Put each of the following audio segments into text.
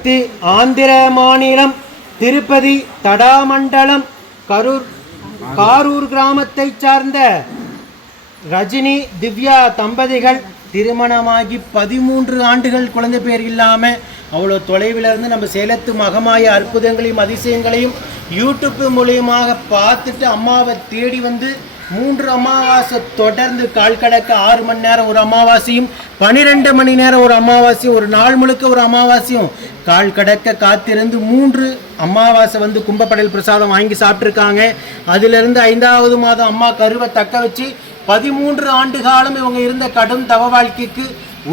அடுத்து ஆந்திர மாநிலம் திருப்பதி தடாமண்டலம் காரூர் கிராமத்தை சார்ந்த ரஜினி திவ்யா தம்பதிகள் திருமணமாகி 13 ஆண்டுகள் குழந்தை பேர் இல்லாமல் அவ்வளோ தொலைவில் இருந்து நம்ம சேலத்து மகமாய அற்புதங்களையும் அதிசயங்களையும் யூடியூப் மூலியமாக பார்த்துட்டு அம்மாவை தேடி வந்து 3 அமாவாசை தொடர்ந்து கால் கடக்க 6 மணி நேரம் ஒரு அமாவாசையும் 12 மணி நேரம் ஒரு அமாவாசையும் ஒரு நாள் முழுக்க ஒரு அமாவாசையும் கால் கடக்க காத்திருந்து 3 அமாவாசை வந்து கும்பப்படையல் பிரசாதம் வாங்கி சாப்பிட்ருக்காங்க. அதிலிருந்து 5வது மாதம் அம்மா கருவை தக்க வச்சு 13 ஆண்டு காலம் இவங்க இருந்த கடும் தவ வாழ்க்கைக்கு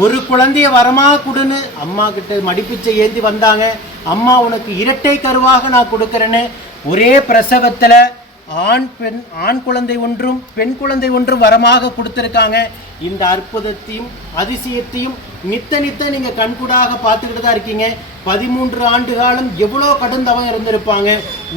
ஒரு குழந்தைய வரமா கொடுன்னு அம்மா கிட்ட மடிப்பிச்சை ஏந்தி வந்தாங்க. அம்மா உனக்கு இரட்டை கருவாக நான் கொடுக்குறேன்னு ஒரே பிரசவத்தில் ஆண் குழந்தை ஒன்றும் பெண் குழந்தை ஒன்றும் வரமாக கொடுத்துருக்காங்க. இந்த அற்புதத்தையும் அதிசயத்தையும் நித்த நீங்கள் கண்கூடாக பார்த்துக்கிட்டு தான் இருக்கீங்க. 13 ஆண்டு காலம் எவ்வளோ கடுந்தவம் இருந்திருப்பாங்க.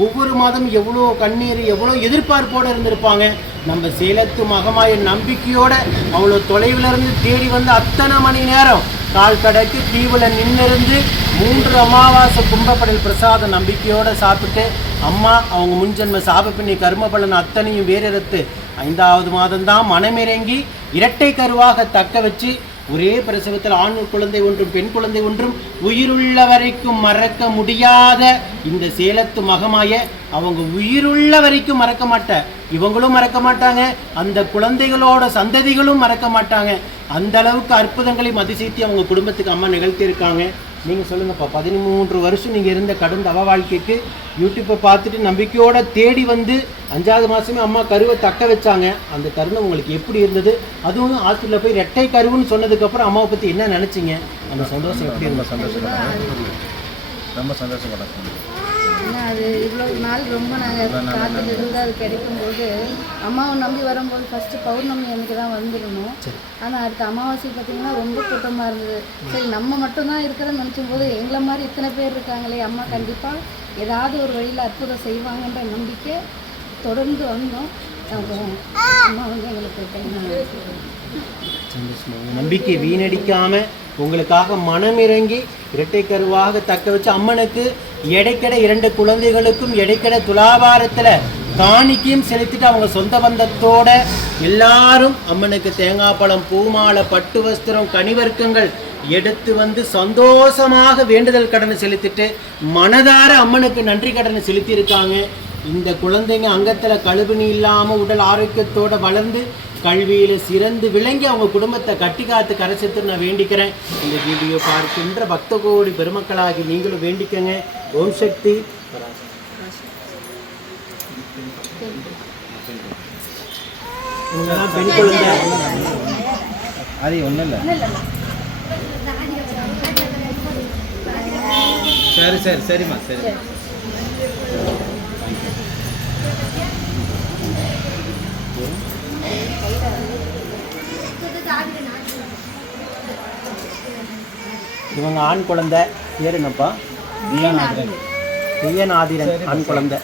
ஒவ்வொரு மாதம் எவ்வளோ கண்ணீர் எவ்வளோ எதிர்பார்ப்போடு இருந்திருப்பாங்க. நம்ம சேலத்து மகமாய நம்பிக்கையோட அவ்வளோ தொலைவில் இருந்து தேடி வந்து அத்தனை மணி நேரம் கால் கடைக்கு தீவில் நின்றிருந்து 3 அமாவாசை கும்பப்படையல் பிரசாத நம்பிக்கையோடு சாப்பிட்டு அம்மா அவங்க முன்ஜென்ம சாபப்பின்னி கர்ம பலன் அத்தனையும் வேறெடுத்து 5வது மாதம்தான் மனமிறங்கி இரட்டை கருவாக தக்க வச்சு ஒரே பிரசவத்தில் ஆண் குழந்தை ஒன்றும் பெண் குழந்தை ஒன்றும் உயிருள்ள வரைக்கும் மறக்க முடியாத இந்த சேலத்து மகமாய அவங்க உயிருள்ள வரைக்கும் மறக்க மாட்டாங்க. இவங்களும் மறக்க மாட்டாங்க, அந்த குழந்தைகளோட சந்ததிகளும் மறக்க மாட்டாங்க. அந்த அளவுக்கு அற்புதங்களையும் அதிசயத்தையும் அவங்க குடும்பத்துக்கு அம்மா நிகழ்த்தியிருக்காங்க. நீங்கள் சொல்லுங்கப்பா, 13 வருஷம் நீங்கள் இருந்த கடும் தவ வாழ்க்கைக்கு யூடியூப்பை பார்த்துட்டு நம்பிக்கையோடு தேடி வந்து 5வது மாதமே அம்மா கருவை தக்க வச்சாங்க. அந்த தருணம் உங்களுக்கு எப்படி இருந்தது? அதுவும் ஹாஸ்பிட்டலில் போய் ரெட்டை கருவுன்னு சொன்னதுக்கப்புறம் அம்மாவை பற்றி என்ன நினச்சிங்க? அந்த சந்தோஷம் எப்படி இருந்தது? ரொம்ப சந்தோஷப்பட்டேன். ஏன்னா அது இவ்வளோ நாள் ரொம்ப நாங்கள் காத்துட்டு இருந்து அது கிடைக்கும்போது அம்மாவை நம்பி வரும்போது ஃபஸ்ட்டு பௌர்ணமி அன்றைக்கி தான் வந்துடணும். ஆனால் அடுத்த அமாவாசை பார்த்திங்கன்னா ரொம்ப கூட்டமாக இருந்தது. சரி நம்ம மட்டும்தான் இருக்கிறோன்னு நினச்சும் போது எங்களை மாதிரி இத்தனை பேர் இருக்காங்களே, அம்மா கண்டிப்பாக ஏதாவது ஒரு வழியில் அற்புதம் செய்வாங்கன்ற நம்பிக்கை தொடர்ந்து வந்தோம். அம்மா வந்து எங்களுக்கு நம்பிக்கை வீணடிக்காமல் உங்களுக்காக மனமிறங்கி இரட்டை கருவாக தக்க வச்சு அம்மனுக்கு எடைக்கடை 2 குழந்தைகளுக்கும் எடைக்கடை துலாபாரத்தில் காணிக்கையும் செலுத்திட்டு அவங்க சொந்த பந்தத்தோட எல்லாரும் அம்மனுக்கு தேங்காய் பழம் பூமாலை பட்டு வஸ்திரம் கனிவர்க்கங்கள் எடுத்து வந்து சந்தோஷமாக வேண்டுதல் கடனை செலுத்திட்டு மனதார அம்மனுக்கு நன்றி கடனை செலுத்தியிருக்காங்க. இந்த குழந்தைங்க அங்கத்தில் கழுவினி இல்லாமல் உடல் ஆரோக்கியத்தோடு வளர்ந்து கல்வியில் சிறந்து விளங்கி அவங்க குடும்பத்தை கட்டி காத்து கரை சேர்த்து நான் வேண்டிக்கிறேன். இந்த வீடியோ பார்க்கின்ற பக்த கோடி பெருமக்களாகி நீங்களும் வேண்டிக்கங்க. ஓம் சக்தி. பெண் குழந்தை அது ஒன்றும் இல்லை. சரிம்மா சரி. இவங்க ஆண் குழந்தை பேர் என்னப்பா? திவ்யநாதிரன் ஆண் குழந்தை.